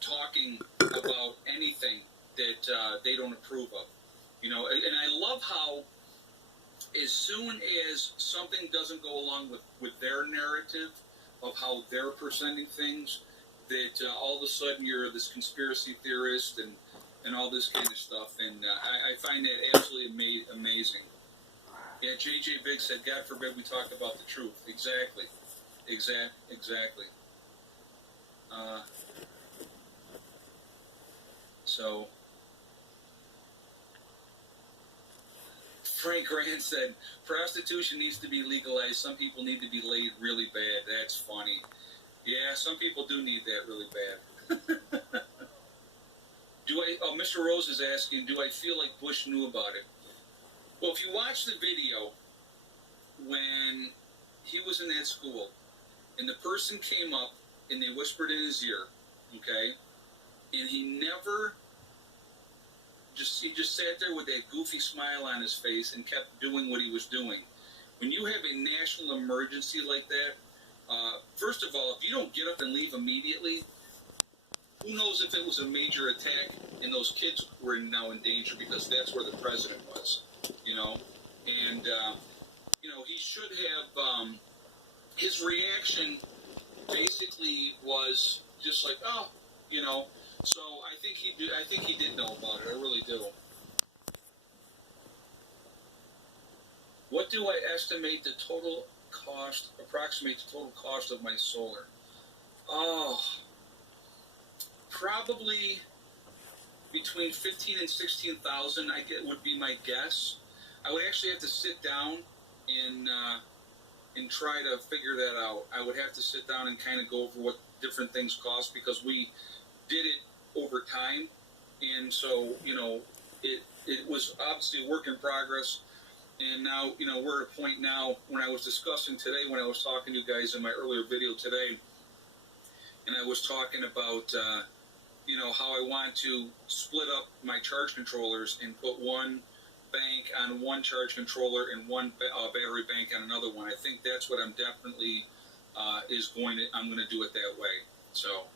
talking about anything that they don't approve of. And I love how as soon as something doesn't go along with their narrative of how they're presenting things, that all of a sudden you're this conspiracy theorist and all this kind of stuff. And I find that absolutely amazing. Yeah, J.J. Biggs said, God forbid we talk about the truth. Exactly. So, Frank Rand said, prostitution needs to be legalized. Some people need to be laid really bad. That's funny. Yeah, some people do need that really bad. Mr. Rose is asking, do I feel like Bush knew about it? Well, if you watch the video when he was in that school and the person came up and they whispered in his ear, okay, and he just sat there with that goofy smile on his face and kept doing what he was doing. When you have a national emergency like that, first of all, if you don't get up and leave immediately, who knows if it was a major attack and those kids were now in danger, because that's where the president was, and he should have, his reaction basically was just like, so I think he did know about it. I really do. What do I approximate the total cost of my solar? Oh, probably between 15 and 16,000. Would be my guess. I would actually have to sit down and try to figure that out. I would have to sit down and kind of go over what different things cost, because we did it over time, and so it was obviously a work in progress. And now we're at a point now when I was discussing today, when I was talking to you guys in my earlier video today, and I was talking about how I want to split up my charge controllers and put one bank on one charge controller and one battery bank on another one. I think that's what I'm definitely I'm going to do it that way. So,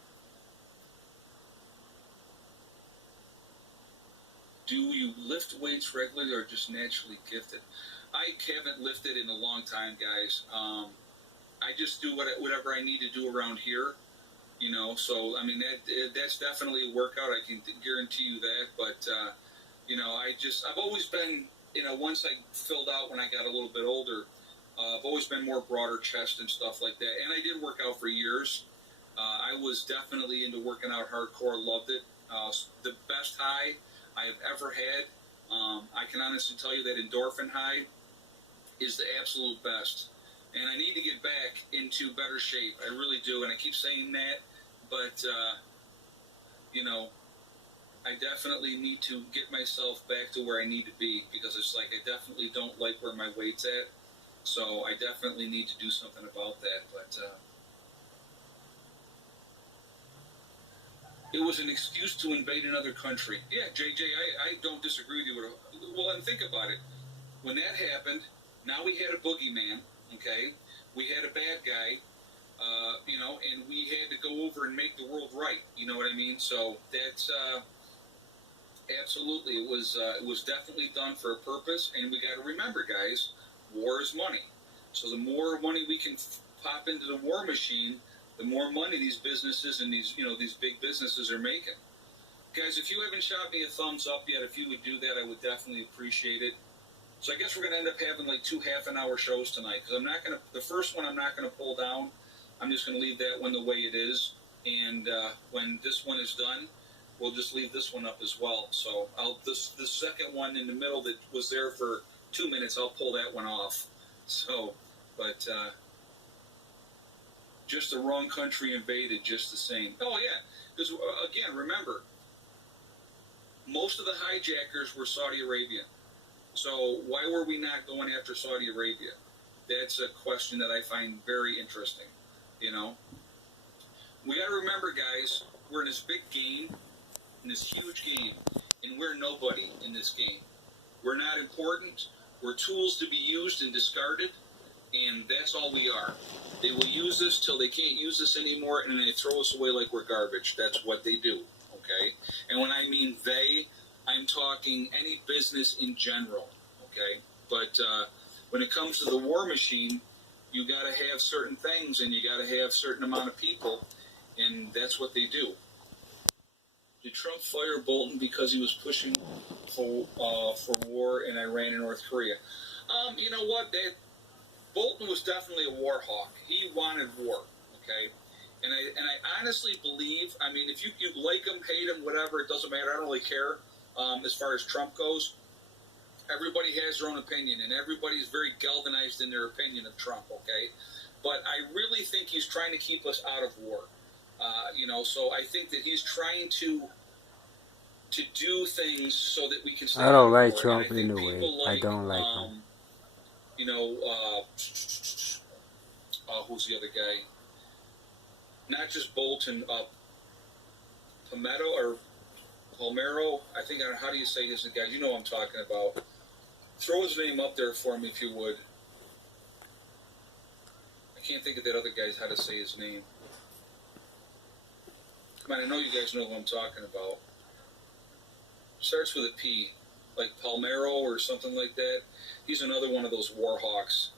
do you lift weights regularly or just naturally gifted? I haven't lifted in a long time, guys. I just do whatever I need to do around here, So, I mean, that's definitely a workout. I can guarantee you that. But, I've always been, once I filled out when I got a little bit older, I've always been more broader chest and stuff like that. And I did work out for years. I was definitely into working out hardcore, loved it. The best high I have ever had. I can honestly tell you that endorphin high is the absolute best. And I need to get back into better shape. I really do. And I keep saying that, but, I definitely need to get myself back to where I need to be, because it's like I definitely don't like where my weight's at. So I definitely need to do something about that. But it was an excuse to invade another country. Yeah, JJ, I don't disagree with you. Well, and think about it. When that happened, now we had a boogeyman, okay? We had a bad guy, and we had to go over and make the world right. You know what I mean? So that's absolutely, it was definitely done for a purpose. And we got to remember, guys, war is money. So the more money we can pop into the war machine, the more money these businesses and these big businesses are making. Guys, if you haven't shot me a thumbs up yet, if you would do that, I would definitely appreciate it. So I guess we're going to end up having like 2 half-an-hour shows tonight, because the first one I'm not going to pull down. I'm just going to leave that one the way it is. And when this one is done, we'll just leave this one up as well. So the second one in the middle that was there for 2 minutes, I'll pull that one off. So, but just the wrong country invaded just the same. Oh, yeah. Because, again, remember, most of the hijackers were Saudi Arabian. So why were we not going after Saudi Arabia? That's a question that I find very interesting, We got to remember, guys, we're in this big game, in this huge game, and we're nobody in this game. We're not important. We're tools to be used and discarded. And that's all we are. They will use us till they can't use us anymore, and then they throw us away like we're garbage. That's what they do, okay? And when I mean they, I'm talking any business in general, okay? But when it comes to the war machine, you got to have certain things, and you got to have a certain amount of people, and that's what they do. Did Trump fire Bolton because he was pushing for war in Iran and North Korea? You know what? Bolton was definitely a war hawk. He wanted war, okay? And I honestly believe, I mean, if you like him, hate him, whatever, it doesn't matter. I don't really care as far as Trump goes. Everybody has their own opinion, and everybody's very galvanized in their opinion of Trump, okay? But I really think he's trying to keep us out of war. So I think that he's trying to do things so that we can stay I don't out of like war. Trump And I think anyway. people I don't like him. Who's the other guy? Not just Bolton, Palmero. I think, how do you say his guy? You know what I'm talking about. Throw his name up there for me if you would. I can't think of that other guy's how to say his name. Come on, I know you guys know who I'm talking about. Starts with a P, like Palmero or something like that. He's another one of those war hawks.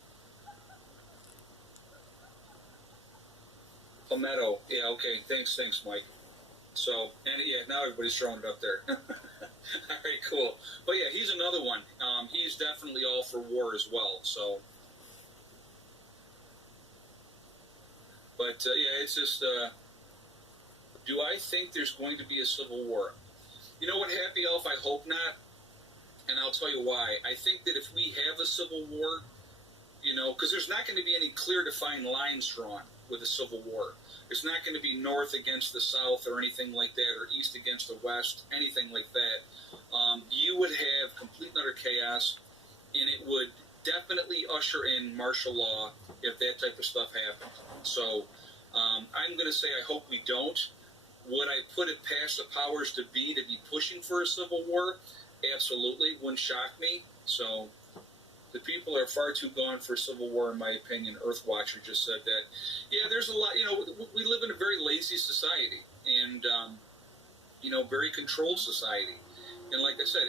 Palmetto. Yeah, okay. Thanks, Mike. So, and yeah, now everybody's throwing it up there. All right, cool. But yeah, he's another one. He's definitely all for war as well. So, but yeah, it's just. Do I think there's going to be a civil war? You know what, Happy Elf? I hope not. And I'll tell you why. I think that if we have a civil war, because there's not going to be any clear defined lines drawn with a civil war. There's not going to be North against the South or anything like that, or East against the West, anything like that. You would have complete and utter chaos, and it would definitely usher in martial law if that type of stuff happened. So I'm going to say I hope we don't. Would I put it past the powers to be pushing for a civil war? Absolutely. Wouldn't shock me. So the people are far too gone for civil war, in my opinion. Earthwatcher just said that. Yeah, there's a lot. We live in a very lazy society and, very controlled society. And like I said,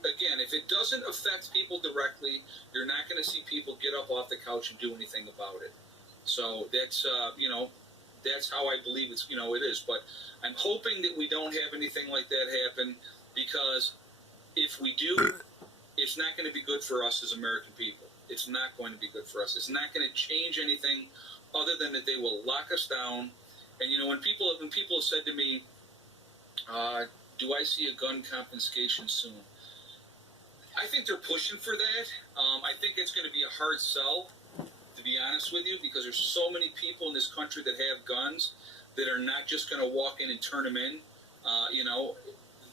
again, if it doesn't affect people directly, you're not going to see people get up off the couch and do anything about it. So that's, that's how I believe it is. But I'm hoping that we don't have anything like that happen, because if we do, it's not going to be good for us as American people. It's not going to be good for us. It's not going to change anything other than that they will lock us down. And, when people have said to me, do I see a gun confiscation soon? I think they're pushing for that. I think it's going to be a hard sell, to be honest with you, because there's so many people in this country that have guns that are not just going to walk in and turn them in.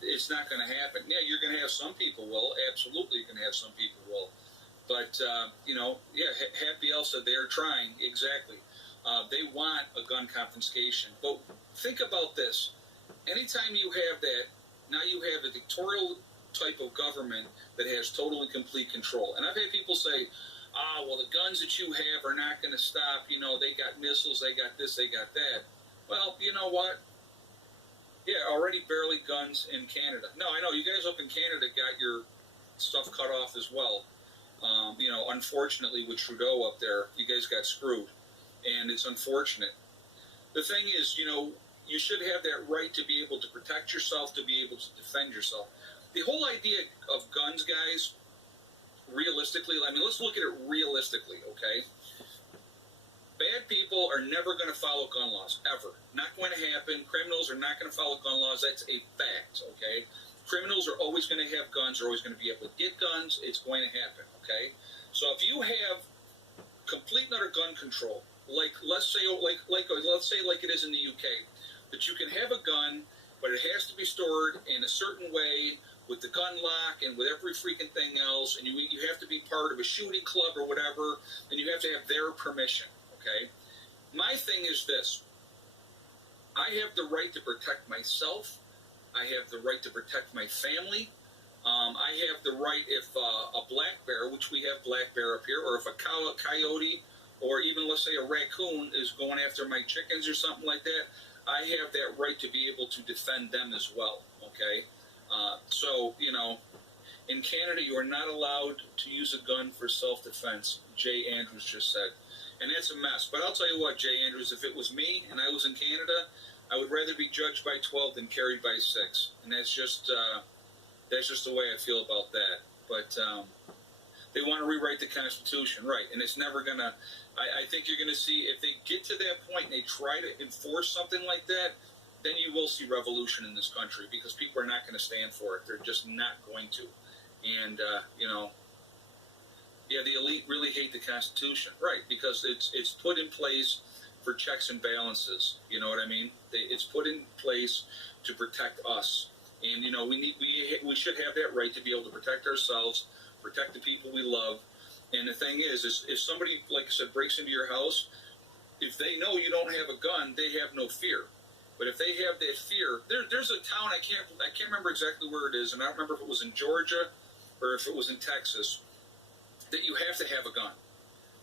It's not going to happen. Yeah, you're going to have some people will. Absolutely, you're going to have some people will. But, Happy L said they're trying. Exactly. They want a gun confiscation. But think about this. Anytime you have that, now you have a dictatorial type of government that has total and complete control. And I've had people say, the guns that you have are not going to stop. They got missiles, they got this, they got that. Well, you know what? Yeah, already barely guns in Canada. No, I know. You guys up in Canada got your stuff cut off as well. Unfortunately with Trudeau up there, you guys got screwed. And it's unfortunate. The thing is, you should have that right to be able to protect yourself, to be able to defend yourself. The whole idea of guns, guys, realistically, let's look at it realistically, okay? Bad people are never going to follow gun laws, ever. Not going to happen. Criminals are not going to follow gun laws. That's a fact, okay? Criminals are always going to have guns. They're always going to be able to get guns. It's going to happen, okay? So if you have complete and utter gun control, let's say like it is in the UK, that you can have a gun, but it has to be stored in a certain way with the gun lock and with every freaking thing else, and you have to be part of a shooting club or whatever, and you have to have their permission. Okay, my thing is this. I have the right to protect myself. I have the right to protect my family. I have the right if a black bear, which we have black bear up here, or if a coyote, or even let's say a raccoon is going after my chickens or something like that, I have that right to be able to defend them as well. Okay, so in Canada, you are not allowed to use a gun for self-defense. Jay Andrews just said, and that's a mess. But I'll tell you what, Jay Andrews, if it was me and I was in Canada, I would rather be judged by 12 than carried by 6, and that's just the way I feel about that. But they want to rewrite the Constitution, right? And it's never gonna. I think you're gonna see if they get to that point and they try to enforce something like that, then you will see revolution in this country because people are not going to stand for it. They're just not going to. And the elite really hate the Constitution, right? Because it's put in place for checks and balances. You know what I mean? It's put in place to protect us. And we should have that right to be able to protect ourselves, protect the people we love. And the thing is if somebody, like I said, breaks into your house, if they know you don't have a gun, they have no fear. But if they have that fear, there's a town I can't remember exactly where it is, and I don't remember if it was in Georgia or if it was in Texas, that you have to have a gun.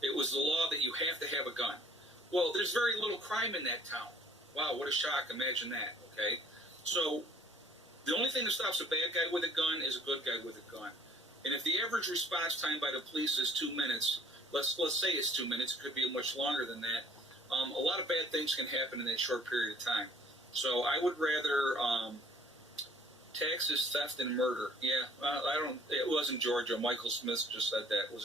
It was the law that you have to have a gun. Well, there's very little crime in that town. Wow, what a shock! Imagine that. Okay, so the only thing that stops a bad guy with a gun is a good guy with a gun. And if the average response time by the police is 2 minutes, let's say it's 2 minutes, it could be much longer than that. A lot of bad things can happen in that short period of time. So I would rather taxes, theft, and murder. Yeah, it wasn't Georgia. Michael Smith just said that.